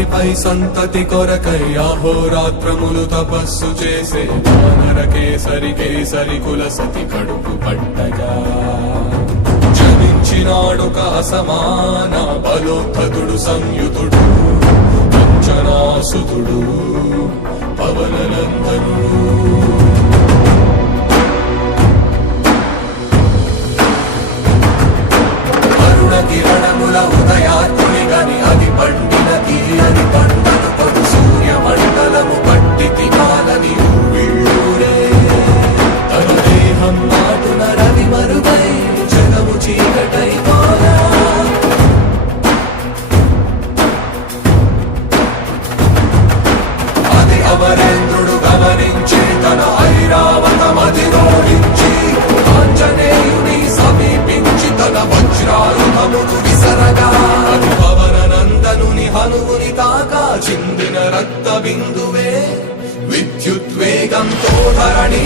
రాత్రిపై సంతతి కొరకై అహోరాత్రములు తపస్సు చేసే వానర కేసరి కేసరి కుల సతి కడుపు పట్టగా జనించినాడొక అసమాన బలోద్ధతుడు సంయుతుడు అంజనాసుతుడు పవననందనుడు. కిరణముల ఉదయాత్ముని గని అది పండిన తీయని పంటను కొడు సూర్యమండలము పట్టి తినాలని ఊళ్ళూరే తన దేహం నాటున రవి మరుగై జగము చీకటై పోరా. అది అమరేంద్రుడు గమనించి తన ఐరావతమది రోడించి ఆంజనేయుని సమీపించి తన వజ్రాయుధమును విసరగా అది పవననందనుని హనువుని తాకా చిందిన రక్త బిందువే విద్యుద్వేగంతో ధరణి